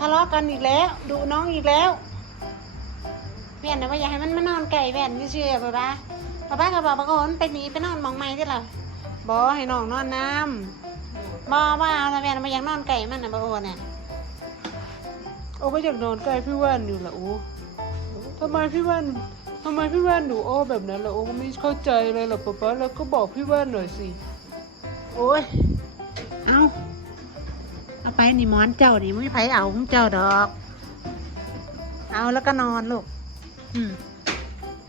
ทะเลาะกันอีกแล้ว ดูน้องอีกแล้วแว่นนะว่าอยากให้มันมานอนไก่แว่นนี่เชื่อป่ะป้าป้าก็บอกปะโอนไปหนีไปนอนหมองไม้ที่เราบอให้น้องนอนน้ำบอว่าเอาละแว่นมาอยากนอนไก่มันนะปะโอนเนี่ยโอ้ก็อยากนอนใกล้พี่แว่นอยู่แหละโอ้ทำไมพี่แว่นทำไมพี่แว่นหนูโอ้แบบนั้นล่ะโอ้ก็ไม่เข้าใจเลยล่ะป๊าป๊าแล้วก็บอกพี่แว่นหน่อยสิ โอ้ยเอาเอา ไปนี่หมอนเจ้านี่ไม่ไผเอาของเจ้าดอก เอาแล้วก็นอนลูกอืม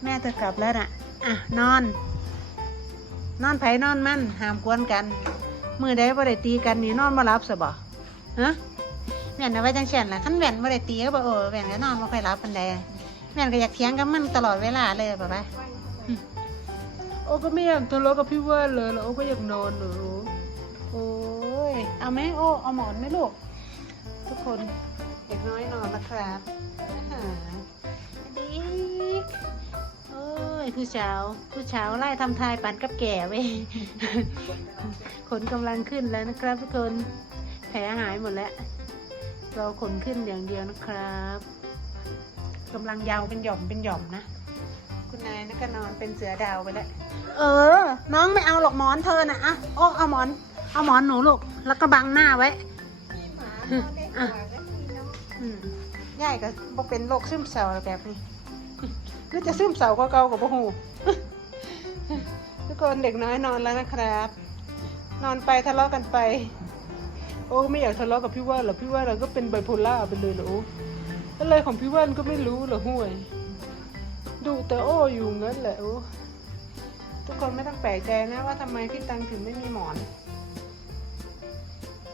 แม่จะกลับแล้วน่ะ อะ นอน นอนไผนอนมันห้ามกวนกัน มือใดบ่ได้ตีกันนี่นอนบ่รับซะบ่ฮะแม่นเอาไว้จังเช่นล่ะคันแม่นบ่ได้ตีก็บ่เออแม่นก็นอนบ่ค่อยรับปานใดแม่นก็อยากเถียงกับมันตลอดเวลาเลยป่ะปะโอ้ก็ไม่อยากทะเลาะกับพี่ว่นเลยแล้วโอ้ก็อยากนอนหนูโอ้ เอาไหมโอ้เอาหมอนไหมลูก ทุกคนเด็กน้อยนอนนะครับอาหารดีโอ้ยผู้เช้าผู้เช้าไล่ทำทายปันกับแก่เว้ยขนกำลังขึ้นแล้วนะครับ ทุกคนแผลหายหมดแล้วเราขนขึ้นอย่างเดียวนะครับกำลังยาวเป็นหย่อมเป็นหย่อมนะคุณนายนะก็นอนเป็นเสือดาวไปแล้วเออ น้องไม่เอาหรอกหมอนเธอนะอะโอ้เอาหมอน เอาหมอนหนูลูก แล้วก็บังหน้าไว้อะอืมยายก็บ่เป็นโรคซึมเศร้าแบบนี้ก็จะซึมเศร้าก็เก่ากับบ่หูทุกคนเด็กน้อยนอนแล้วนะครับ นอนไปทะเลาะกันไป โอ้ไม่อยากทะเลาะกับพี่แว่นหรอกพี่แว่นเราก็เป็นไบโพล่าไปเลยเหรอโอ้อะไรของพี่แว่นก็ไม่รู้เหรอห่วย ดูแต่โอ้อยู่งั้นแหละโอ้ทุกคนไม่ต้องแปลกใจนะว่าทำไมพี่ตังถึงไม่มีหมอน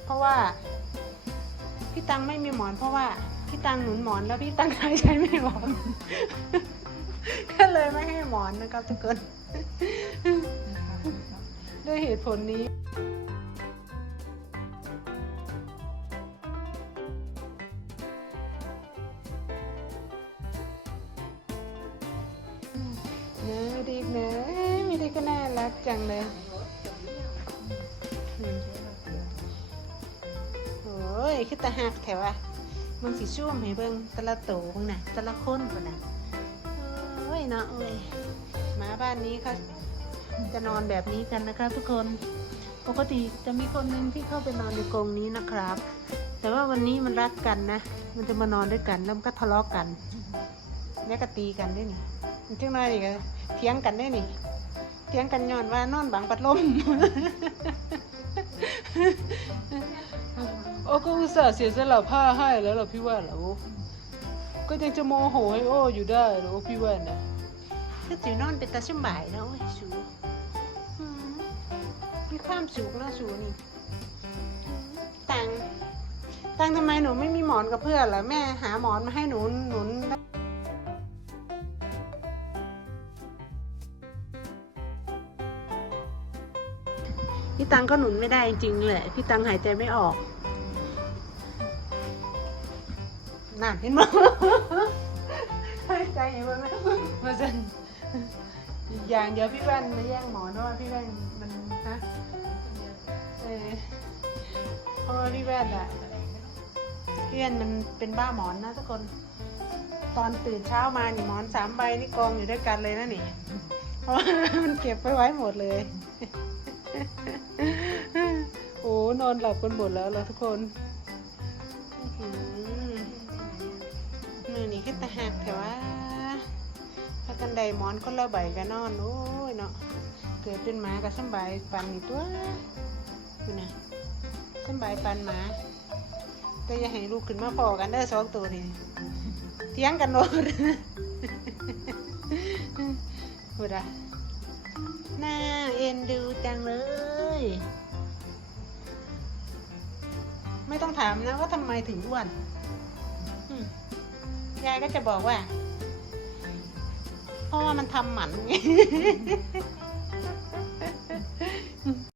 เพราะว่า พี่ตังไม่มีหมอน เพราะว่าพี่ตังหนุนหมอนแล้วพี่ตังใช้ใช้ไม่หมอนก็เลยไม่ให้หมอนนะครับทุกคนด้วยเหตุผลนี้เนะดีเนะมีดีก็น่ารักจังเลย ยคือตาหักแถวอะมันสีชุ่มให้เบิ่งต่ละโตบางน่ะต่ละคนคนน่ะโอ้ยเนาะโอ้ยหมาบ้านนี้เขาจะนอนแบบนี้กันนะครับทุกคนปกติจะมีคนหนึ่งที่เข้าไปนอนในกรงนี้นะครับ แต่ว่าวันนี้มันรักกันนะ มันจะมานอนด้วยกันแล้วมันก็ทะเลาะกันแล้วก็ตีกันด้วยนี่มันจังน้อยนี่ก็เถียงกันด้วยนี่เถียงกันย้อนว่านอนบังปัดลม อ้ก็อุตส่าห์เสียสละผ้าให้แล้วเหรอพี่แว่นเหรอก็ยังจะโมโหให้โอ้อยู่ได้เหรอพี่แว่นนะก็สิวนอนเป็นตาช่ำบ่ายนะโอ้ยสูมีความสุขแล้วสูนี่ตังตังทำไมหนูไม่มีหมอนกับเพื่อนล่ะแม่หาหมอนมาให้หนูหนุนพี่ตังก็หนุนไม่ได้จริงๆเลยพี่ตังหายใจไม่ออก นั่นเห็นไหมหายใจเห็นไหมมาจันอีกอย่างเดี๋ยวพี่แว่นมาแย่งหมอนเพราะว่าพี่แว่นมันฮะเออเพราะว่าพี่แว่นอะพี่แว่นมันเป็นบ้าหมอนนะทุกคน ตอนตื่นเช้ามานี่หมอนสามใบนี่กองอยู่ด้วยกันเลยนะนี่เพราะว่ามันเก็บไปไว้หมดเลยโอ้นอนหลับกันหมดแล้วเหรอทุกคนอื้อหือ มือนี่คือตะหักแต่ว่าถ้ากันใดมอนคนละใบก็นอนโอ้ยเนาะเกิดเป็นหมาก็สบายปันนี่ตัวดูนะสบายปันหมาแต่อย่าให้ลูกขึ้นมาพอกันเด้อสองตัวนี่เถียงกันโนดพูดอะน่าเอ็นดูจังเลย ไม่ต้องถามนะว่าทำไมถึงอ้วน ยายก็จะบอกว่าพ่อมันทำหมัน